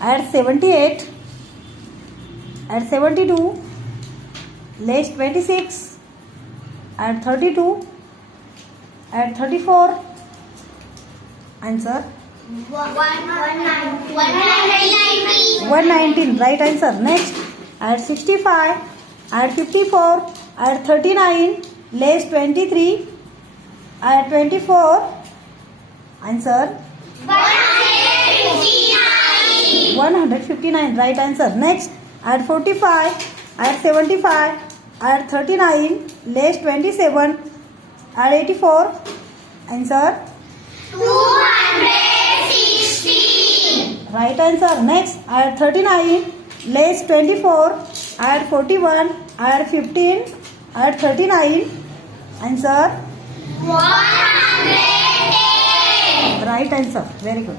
Add 78. Add 72. Less 26. Add 32. Add 34. Answer 119. Right answer. Next, add 65. Add 54. Add 39. Less 23. Add 24. Answer 159. Right answer. Next, add 45. Add 75. Add 39. Less 27. Add 84. Answer 216. Right answer. Next, add 39. Less 24. Add 41. Add 15. Add 39. Answer 110. right answer. Very good.